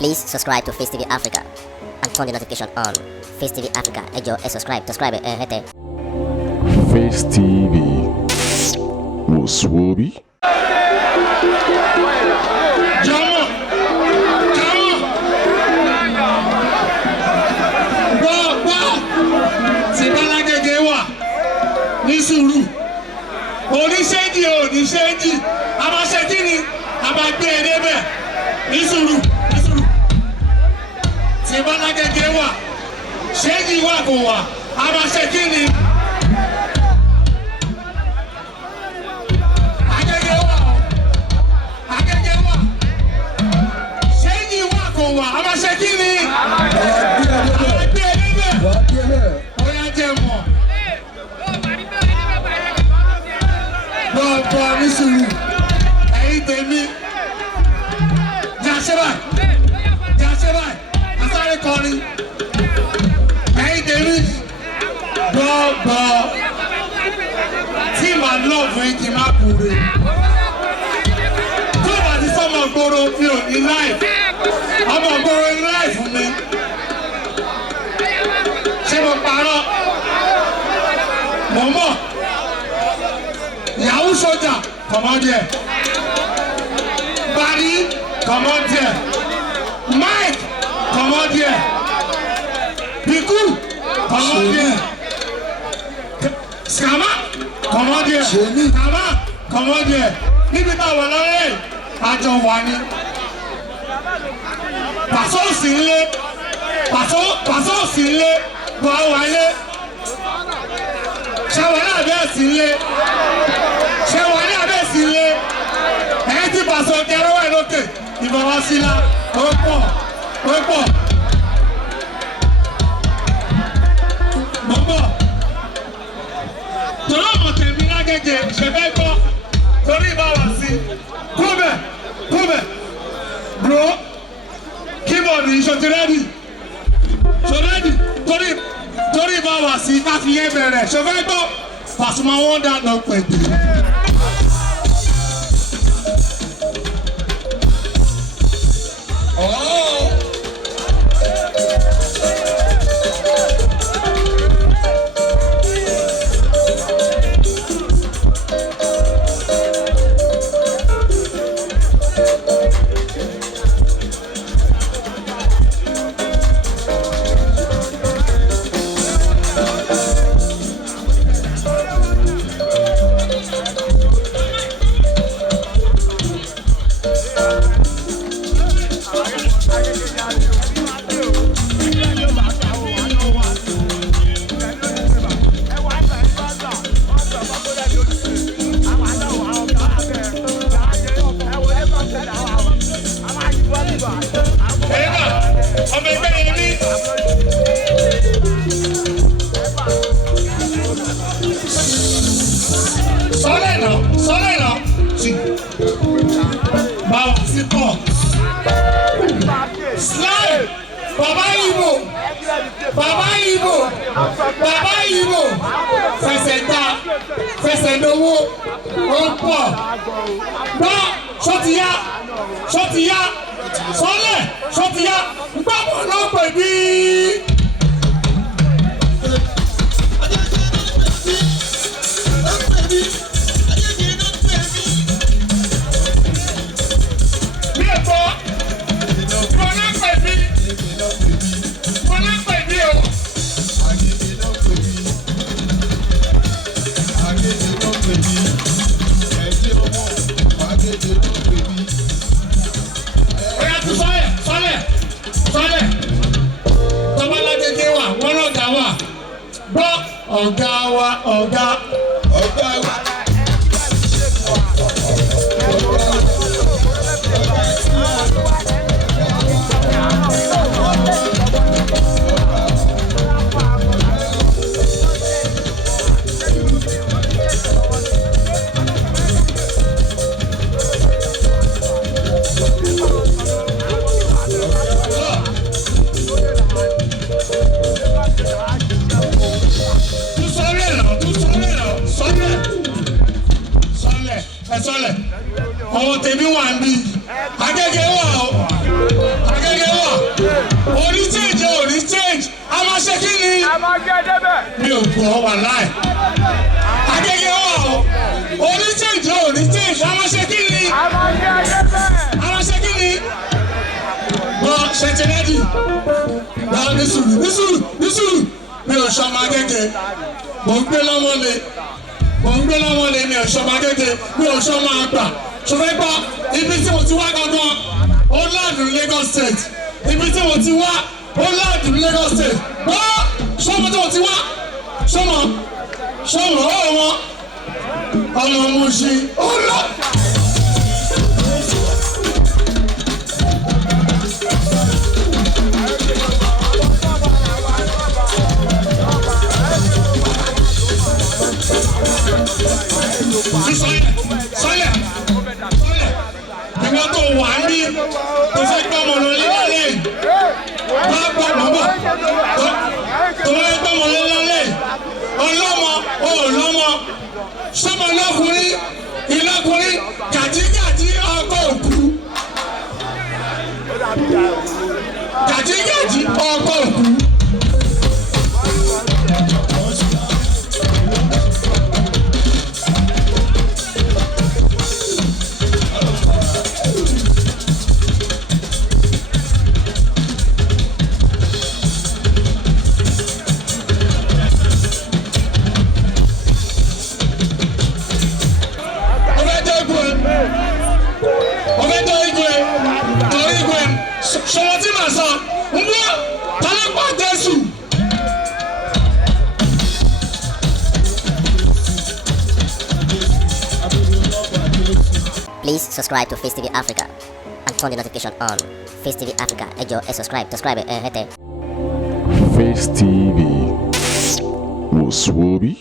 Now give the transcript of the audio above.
Please subscribe to Face TV Africa and turn the notification on. Face TV Africa, ẹ jọ̀ọ́, subscribe, hete. Face TV was Swoby. Oníṣẹ́jì a máa ṣe kí ni a máa gbé ẹ débẹ̀ ní sùúrù tí bálágẹ́gẹ́ wà ṣéjì wà kò wà a máa ṣe kí ni agẹ́gẹ́ wà ṣéjì wà kò wà a máa ṣe kí ni a máa gbé ẹ débẹ̀ ó yá jẹ́ mọ̀. Bọ̀ ní sùúrù ẹ̀yin tèmi jàṣẹ́ báyìí àsáré kọrin ẹ̀yin tèmi bọ̀ tí màá lọ́ọ̀fù yín kì í má kúre tó bá ti sọ́mọ gbòòrò mi ò ní láì ọmọ gbòòrò ní láì fún mi ṣé mo parọ́ mo mọ̀. Yahoo soldier, come on there. Barry, come on there. Mike, come on there. Biku, come on there. Skama, come on there. Skama, come on there. Níbi tá a wà lọ́rẹ́ àjọ wà ní. Pàṣọ sí ilé, pàṣọ sí ilé, bọ̀ wà ilé. Ṣàwọn náà bẹ́ẹ̀ sí ilé. Ṣé wà ní abẹ́ sí ilé ẹ̀yìn tí pàṣẹ kẹrọ wà lókè ìbọ̀wọ̀ sílá ó pọ̀ mọ́bọ̀ torí ọmọ tèmi lágége ṣẹ̀fẹ́ gbọ́ torí ìbáwà sí kúbẹ̀ bro kíbọ̀dù ìṣòtìrẹ́dì torí ìbáwà sí káfíyẹ́ bẹ̀rẹ̀ ṣẹ̀fẹ́ gbọ́ Pasuma wọ́n dáná pẹ̀lú. Bàbá Ìgbò fẹsẹ̀ lówó ó pọ̀ gbọ́ ṣọ́tìyá sọ́lẹ̀ ṣọ́tìyá gbọ́mọ̀ náà pè bí. Ọ̀gá wa. Sọ́lẹ̀ ọmọ tèmi wà ń bí Agége wà ó Agége wà. mi ò gbọ́ wà láì. Agége wà o, oníṣèjì oníṣèjì, àwọn ṣe kí ni? Àwọn ṣe kí ni? Wọ́n ṣètìlẹ́dì. Wọ́n ní sùúrù, mi ò ṣọmọ Agége. Mò ń gbé lọ́wọ́ le, mi ò ṣọmọ Agége, mi ò ṣọmọ àgbà. Ṣùgbọ́n gbọ́, ibi tí mo ti wá gangan, ó láàdùn Lagos State. Ibi tí mo ti wá, ó láàdùn Lagos State. Wọ́n ṣọmọ tí mo ti wá, ṣọmọ ọ̀wọ́n, ọmọ Mushin, ó lọ. Sọ́lẹ̀, ìwọ́n tó wà ní tó fẹ́ gbọ́mọ lórí lálẹ́ yìí, wọ́n á gbọ́ bọ̀ tó fẹ́ gbọ́mọ lórí lálẹ́ yìí, ọlọ́mọ, òòlọ́mọ, sọ́mọ lọ́kùnrin, ìlọ́kùnrin, gàjígàjí ọkọ̀ òkú. Gàjígàjí ọkọ̀ òkú. Ṣọlá tí màá sọ, ń bọ́ tọ́lọ́pàá Jésù. Please subscribe to Face TV Africa and turn the notification on. Face TV Africa, ẹ jọ̀ọ́ ẹ subscribe ẹ hẹ́tẹ̀. Face TV was Swoby.